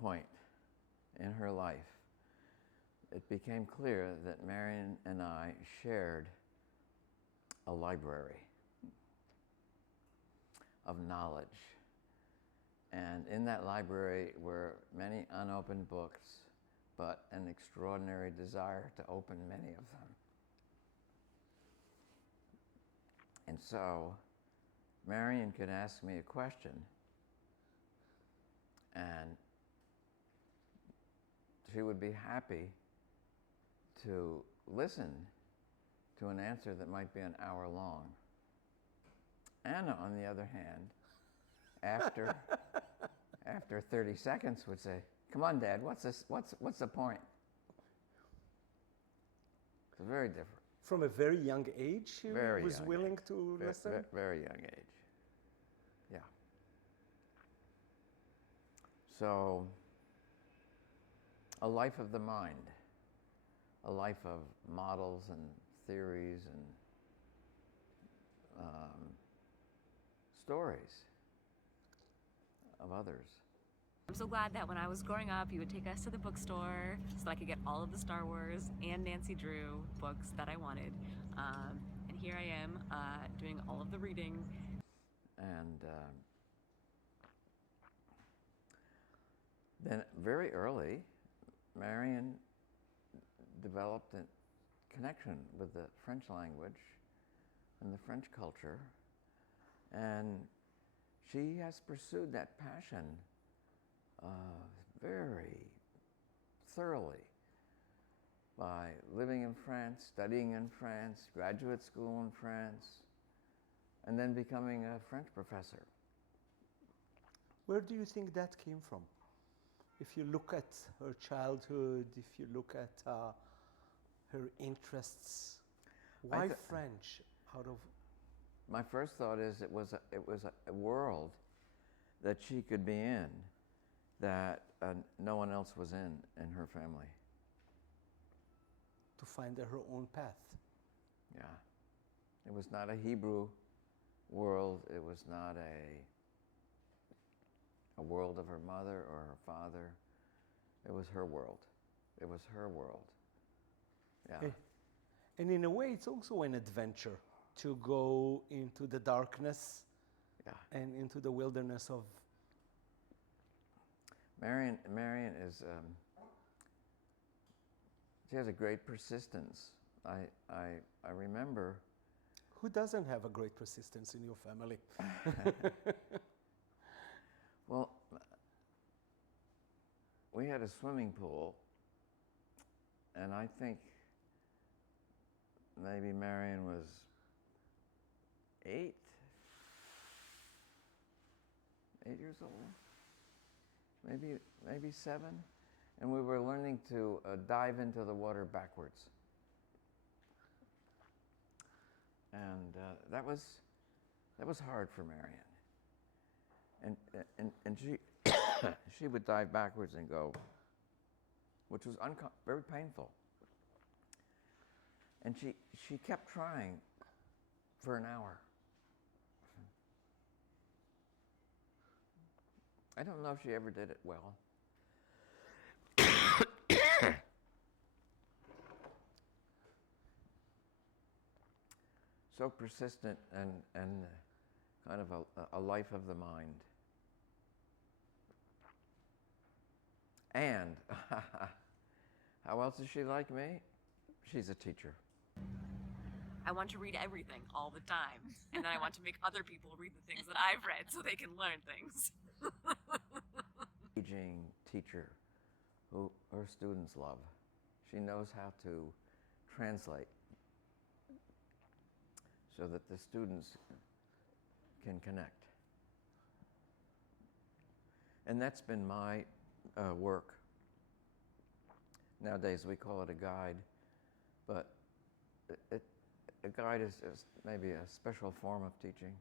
point in her life, it became clear that Marion and I shared a library of knowledge. And in that library were many unopened books, but an extraordinary desire to open many of them. And so Marion could ask me a question, and she would be happy to listen to an answer that might be an hour long. Anna, on the other hand, after 30 seconds would say, "Come on, Dad, what's the point?" It's very different. From a very young age, she was willing to listen? Very young age, yeah. So, a life of the mind, a life of models and theories and stories of others. I'm so glad that when I was growing up, you would take us to the bookstore so that I could get all of the Star Wars and Nancy Drew books that I wanted. And here I am doing all of the reading. And then very early, Marion developed a connection with the French language and the French culture. And she has pursued that passion very thoroughly by living in France, studying in France, graduate school in France, and then becoming a French professor. Where do you think that came from? If you look at her childhood, if you look at her interests, why French out of? My first thought is it was a world that she could be in that no one else was in her family. To find her own path. Yeah. It was not a Hebrew world. It was not a world of her mother or her father. It was her world. It was her world. Yeah. And in a way, it's also an adventure to go into the darkness, yeah, and into the wilderness of. Marion is, she has a great persistence. I remember. Who doesn't have a great persistence in your family? Well, we had a swimming pool, and I think maybe Marion was 8 years old. Maybe 7, and we were learning to dive into the water backwards, and that was hard for Marion. And she she would dive backwards and go, which was very painful. And she kept trying for an hour. I don't know if she ever did it well. So persistent and kind of a life of the mind. And how else is she like me? She's a teacher. I want to read everything all the time. And then I want to make other people read the things that I've read so they can learn things. Engaging teacher who her students love. She knows how to translate so that the students can connect. And that's been my work. Nowadays we call it a guide, but a guide is maybe a special form of teaching.